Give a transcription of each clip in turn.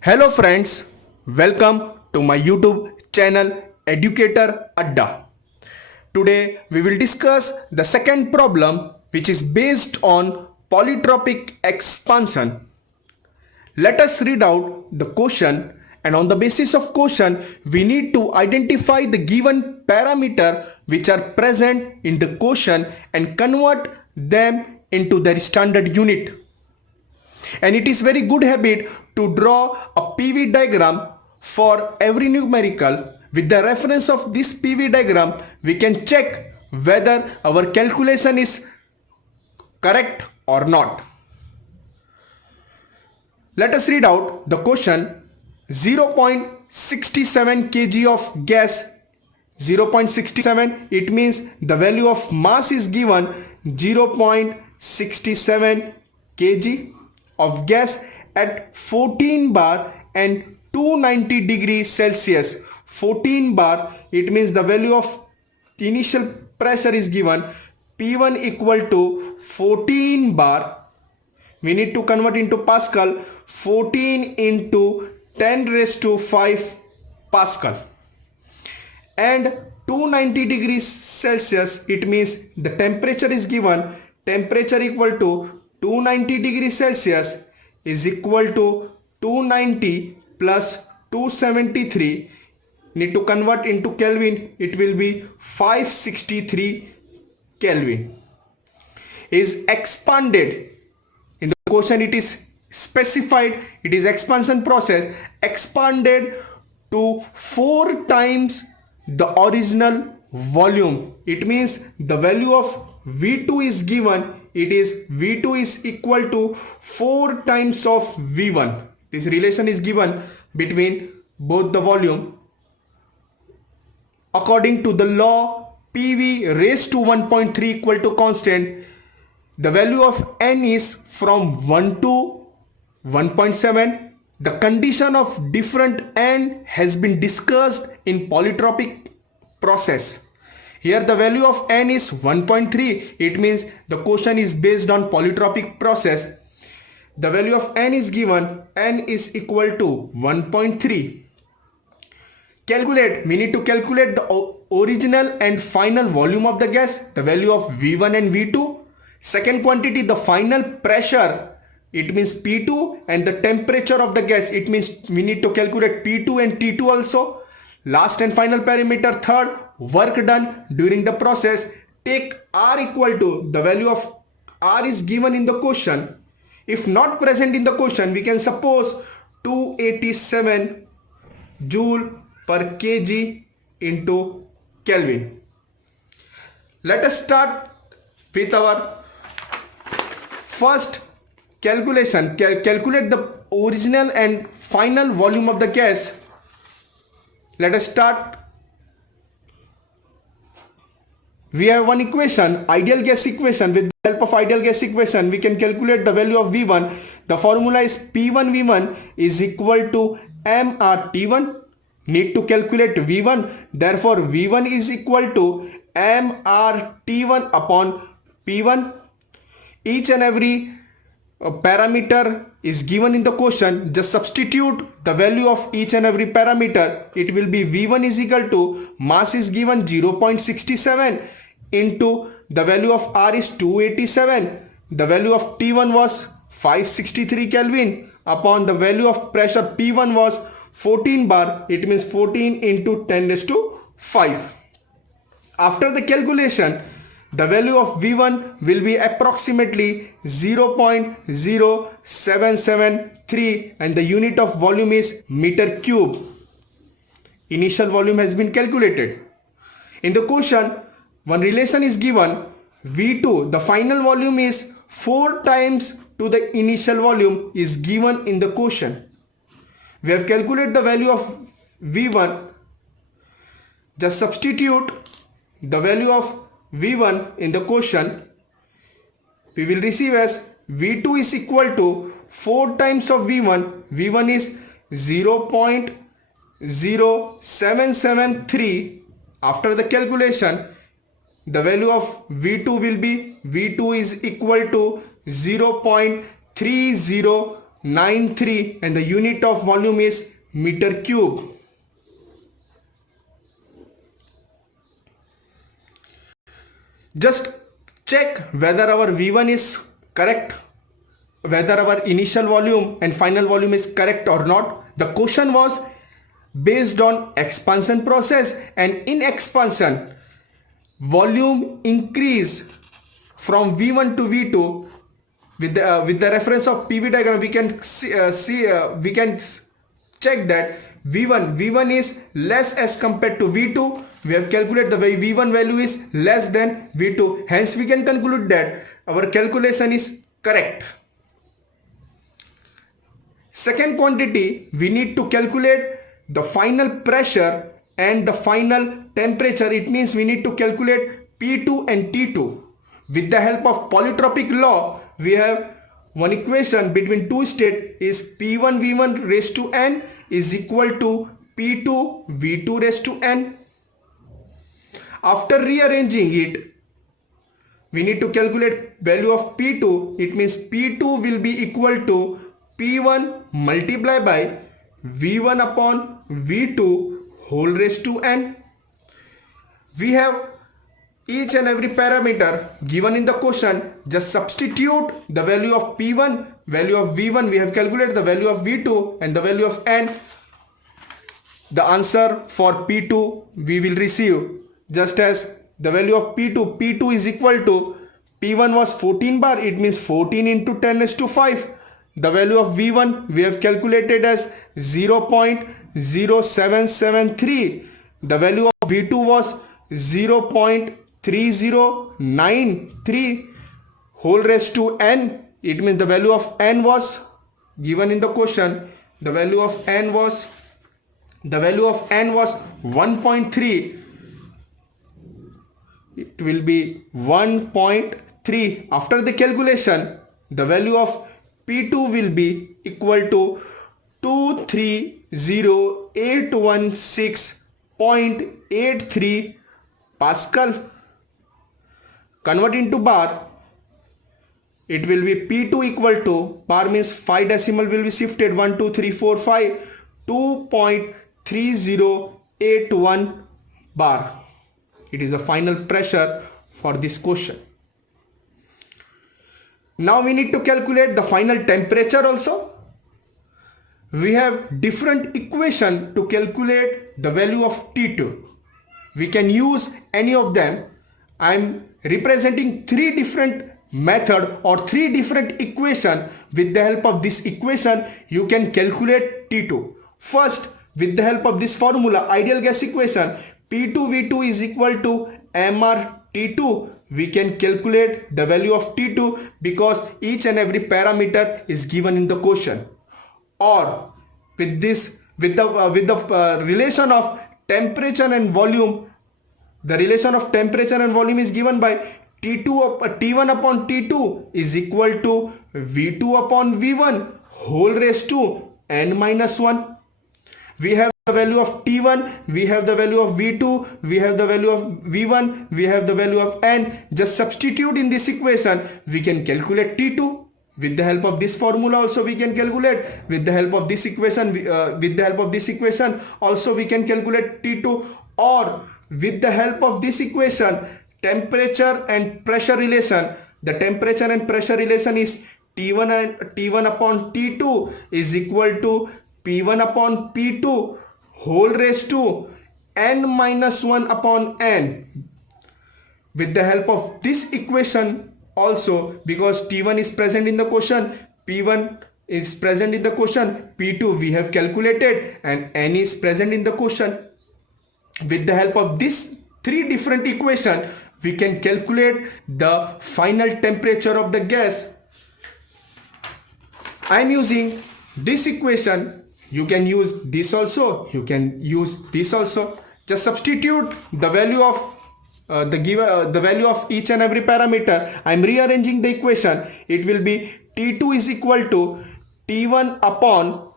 Hello friends, welcome to my YouTube channel Educator Adda. Today we will discuss the second problem which is based on polytropic expansion. Let us read out the question, and on the basis of question we need to identify the given parameter which are present in the question and convert them into their standard unit. And it is very good habit to draw a PV diagram for every numerical. With the reference of this PV diagram, we can check whether our calculation is correct or not. Let us read out the question. 0.67 kg of gas, 0.67, it means the value of mass is given 0.67 kg of gas at 14 bar and 290 degrees Celsius. 14 bar, it means the value of initial pressure is given P1 equal to 14 bar. We need to convert into Pascal. 14 into 10 raised to 5 Pascal. And 290 degrees Celsius, it means the temperature is given. Temperature equal to 290 degrees Celsius is equal to 290 plus 273. Need to convert into Kelvin. It will be 563 Kelvin. Is expanded. In the question it is specified, it is expansion process, expanded to 4 times the original volume. It means the value of V2 is given. It is V2 is equal to 4 times of V1. This relation is given between both the volume. According to the law PV raised to 1.3 equal to constant, the value of N is from 1 to 1.7. The condition of different N has been discussed in polytropic process. Here the value of N is 1.3. It means the question is based on polytropic process. The value of N is given. N is equal to 1.3. Calculate. We need to calculate the original and final volume of the gas. The value of V1 and V2. Second quantity, the final pressure. It means P2, and the temperature of the gas. It means we need to calculate P2 and T2 also. Last and final parameter, third, work done during the process. Take R equal to the value of R is given in the question. If not present in the question, we can suppose 287 joule per kg into Kelvin. Let us start with our first calculation. Calculate the original and final volume of the gas. Let us start. We have one equation, ideal gas equation. With the help of ideal gas equation, we can calculate the value of V1. The formula is P1 V1 is equal to MRT1. Need to calculate V1. Therefore, V1 is equal to MRT1 upon P1. Each and every parameter is given in the question. Just substitute the value of each and every parameter. It will be V1 is equal to mass is given 0.67 into the value of R is 287. The value of T1 was 563 Kelvin upon the value of pressure P1 was 14 bar. It means 14 into 10 raised to 5. After the calculation, the value of V1 will be approximately 0.0773 and the unit of volume is meter cube. Initial volume has been calculated. In the question, one relation is given. V2, the final volume is 4 times to the initial volume is given in the question. We have calculated the value of V1. Just substitute the value of V1 in the question. We will receive as V2 is equal to 4 times of V1. V1 is 0.0773. After the calculation, the value of V2 will be V2 is equal to 0.30 0.93 and the unit of volume is meter cube. Just check whether our V1 is correct, whether our initial volume and final volume is correct or not. The question was based on expansion process, and in expansion volume increase from V1 to V2. With the reference of PV diagram, we can we can check that V1 is less as compared to V2. We have calculated the V1 value is less than V2. Hence, we can conclude that our calculation is correct. Second quantity, we need to calculate the final pressure and the final temperature. It means we need to calculate P2 and T2. With the help of polytropic law, we have one equation between two states is P1 V1 raised to n is equal to P2 V2 raised to n. After rearranging it, we need to calculate value of P2. It means P2 will be equal to P1 multiplied by V1 upon V2 whole raised to n. We have each and every parameter given in the question. Just substitute the value of P1, value of V1. We have calculated the value of V2 and the value of n. The answer for P2 we will receive just as the value of P2 is equal to P1 was 14 bar. It means 14 into 10 raised to 5. The value of V1 we have calculated as 0.0773. The value of V2 was 0.3093 whole raised to n. It means the value of n was given in the question. The value of n was 1.3. It will be 1.3. After the calculation, the value of P2 will be equal to 230,816.83 Pascal. Convert into bar. It will be P2 equal to, bar means 5 decimal will be shifted, 1 2 3 4 5, 2.3081 bar. It is the final pressure for this question. Now we need to calculate the final temperature also. We have different equation to calculate the value of T2. We can use any of them. I am representing three different method or three different equation. With the help of this equation, you can calculate T2. First, with the help of this formula, ideal gas equation, P2 V2 is equal to MR T2. We can calculate the value of T2 because each and every parameter is given in the question. Or with this, with the relation of temperature and volume, the relation of temperature and volume is given by T1 upon T2 is equal to V2 upon V1 whole raised to n minus 1. We have the value of T1, we have the value of V2, we have the value of V1, we have the value of n. Just substitute in this equation, we can calculate T2. With the help of this formula also we can calculate. With the help of this equation, also we can calculate T2. Or with the help of this equation, temperature and pressure relation. The temperature and pressure relation is T1 upon T2 is equal to P1 upon P2 whole raised to n minus 1 upon n. With the help of this equation also, because T1 is present in the question, P1 is present in the question, P2 we have calculated, and n is present in the question. With the help of this three different equation, we can calculate the final temperature of the gas. I am using this equation. You can use this also. You can use this also. Just substitute the value of the value of each and every parameter. I am rearranging the equation. It will be T2 is equal to T1 upon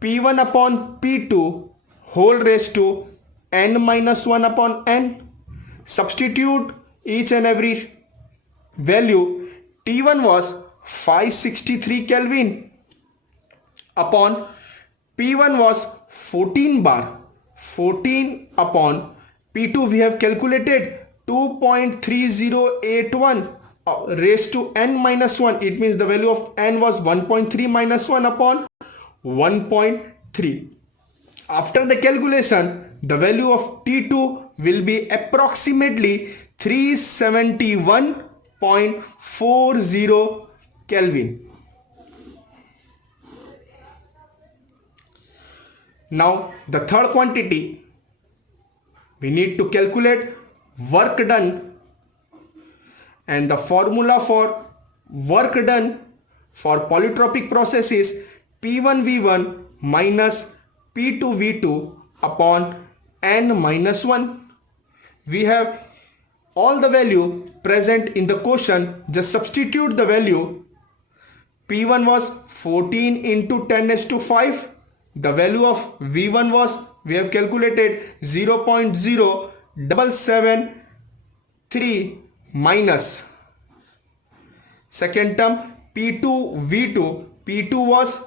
P1 upon P2 whole raised to n minus 1 upon n. Substitute each and every value. T1 was 563 Kelvin. upon P1 was 14 bar. 14 upon P2 we have calculated 2.3081 raised to n minus 1. It means the value of n was 1.3 minus 1 upon 1.3. After the calculation, the value of T2 will be approximately 371.40 Kelvin. Now the third quantity, we need to calculate work done, and the formula for work done for polytropic process is P1V1 minus P2V2 upon n minus 1. We have all the value present in the question. Just substitute the value. P1 was 14 into 10 raised to 5. The value of V1 was, we have calculated 0.0773 minus second term P2V2. P2 was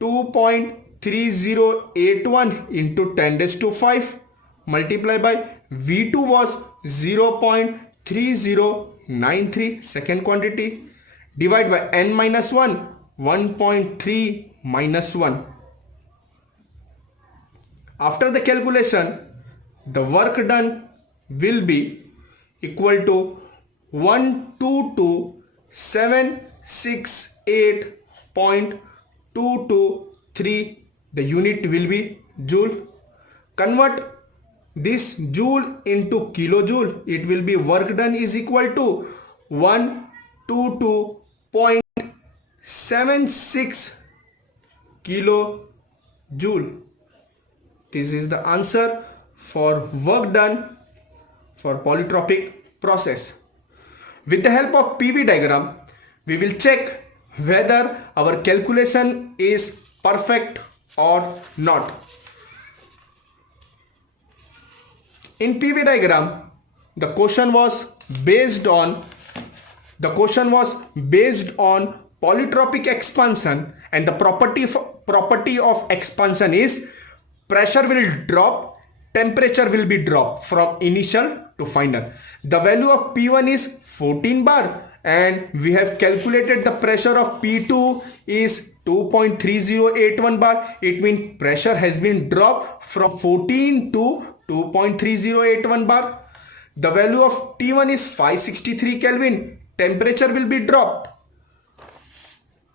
2.3081 into 10 raised to 5 multiplied by V2 was 0.3093 second quantity, divide by n minus 1, 1.3 minus 1. After the calculation, the work done will be equal to 122,768.223. The unit will be joule. Convert this joule into kilojoule. It will be work done is equal to 122.76 kilojoule. This is the answer for work done for polytropic process. With the help of PV diagram, we will check whether our calculation is perfect or not. In PV diagram, the question was based on polytropic expansion, and the property of expansion is pressure will drop, temperature will be dropped from initial to final. The value of P1 is 14 bar, and we have calculated the pressure of P2 is 2.3081 bar. It means pressure has been dropped from 14 to 2.3081 bar. The value of T1 is 563 Kelvin. Temperature will be dropped.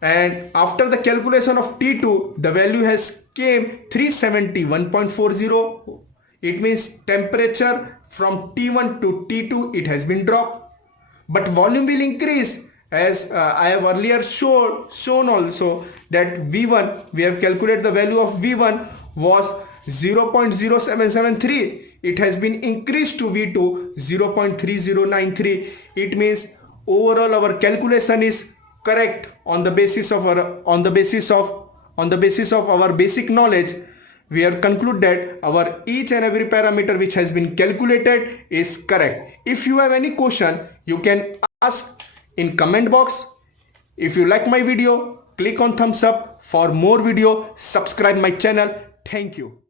And after the calculation of T2, the value has came 371.40. It means temperature from T1 to T2 it has been dropped, but volume will increase, as I have earlier shown also that V1, we have calculated the value of V1 was 0.0773. It has been increased to V2 0.3093. It means overall our calculation is correct on the basis of our basic knowledge. We have concluded that our each and every parameter which has been calculated is correct. If you have any question, you can ask in comment box. If you like my video, click on thumbs up. For more video, subscribe my channel. Thank you.